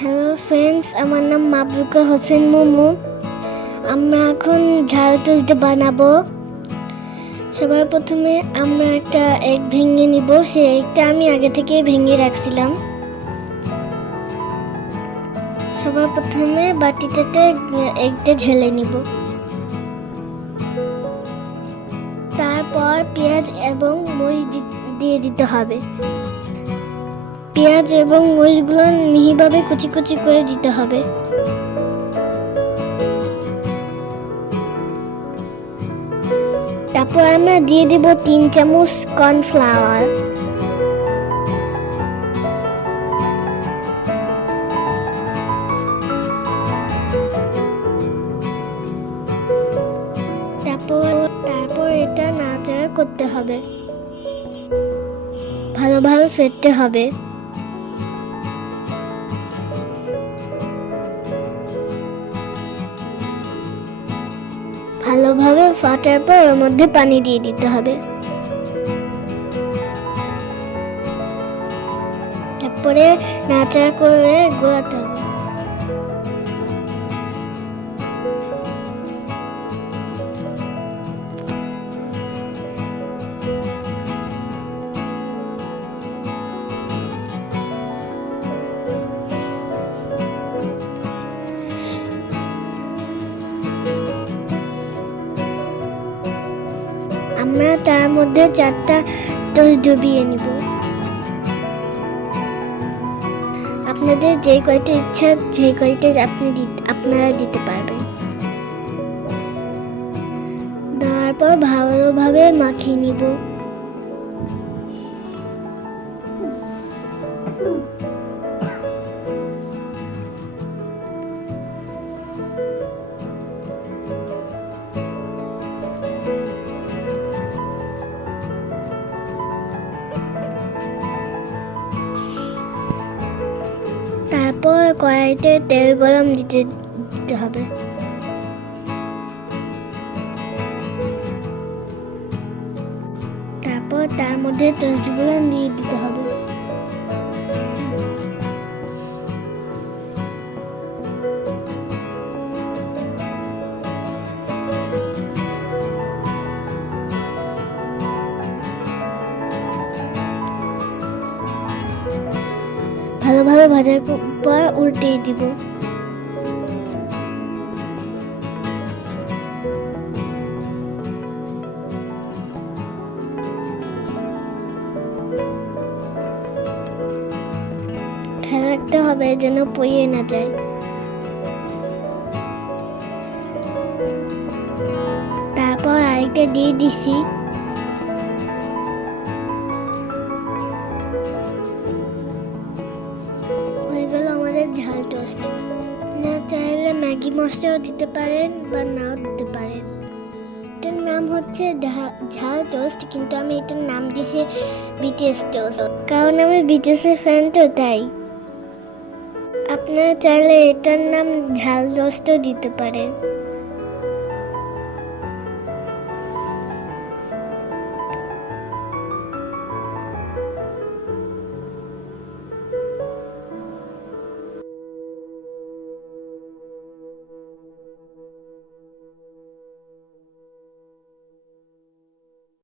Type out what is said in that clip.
Hello friends, আমার নাম মাবরুকা হোসেন মুমু। আমরা এখন ঝাল টোস্ট বানাবো। সবার প্রথমে আমরা একটা এগ ভেঙে নিব। সেই এগটা আমি আগে থেকেই ভেঙে রাখছিলাম। সবার প্রথমে বাটিটাতে এগটা ঢেলে নিব। তারপর পেঁয়াজ এবং মরিচ দিয়ে দিতে হবে। পেঁয়াজ এবং মরিচগুলো মিহিভাবে কুচি কুচি করে দিতে হবে। তারপর আমরা দিয়ে দিব 3 চামচ কর্নফ্লাওয়ার। তারপর এটা নাড়াচাড়া করতে হবে, ভালোভাবে ফেটতে হবে। ভালোভাবে ফাটার পর ওর মধ্যে পানি দিয়ে দিতে হবে। তারপরে নাড়াচাড়া করে গোলাতে হবে। আমরা তার মধ্যে 4টা টোস্ট ডুবিয়ে নিব। আপনাদের যে কয়টা ইচ্ছা সেই কয়টা আপনারা দিতে পারবেন। দেওয়ার পর ভালোভাবে মাখিয়ে নিব। তারপর কড়াইতে তেল গরম দিতে হবে। তারপর তার মধ্যে টোস্টগুলো দিয়ে দিতে হবে। ভালোভাবে ভাজার পর উল্টে দিব। খেয়াল রাখতে হবে যেন পুড়িয়ে না যায়। তারপর আরেকটা দিয়ে দিছি। হয়ে গেল আমাদের ঝাল টোস্ট। আপনারা চাইলে ম্যাগি মশলাও দিতে পারেন বা নাও দিতে পারেন। এটার নাম হচ্ছে ঝাল টোস্ট, কিন্তু আমি এটার নাম দিয়েছি বিটিএস টোস্ট, কারণ আমি বিটিএসের ফ্যান, তো তাই। আপনারা চাইলে এটার নাম ঝাল টোস্টও দিতে পারেন।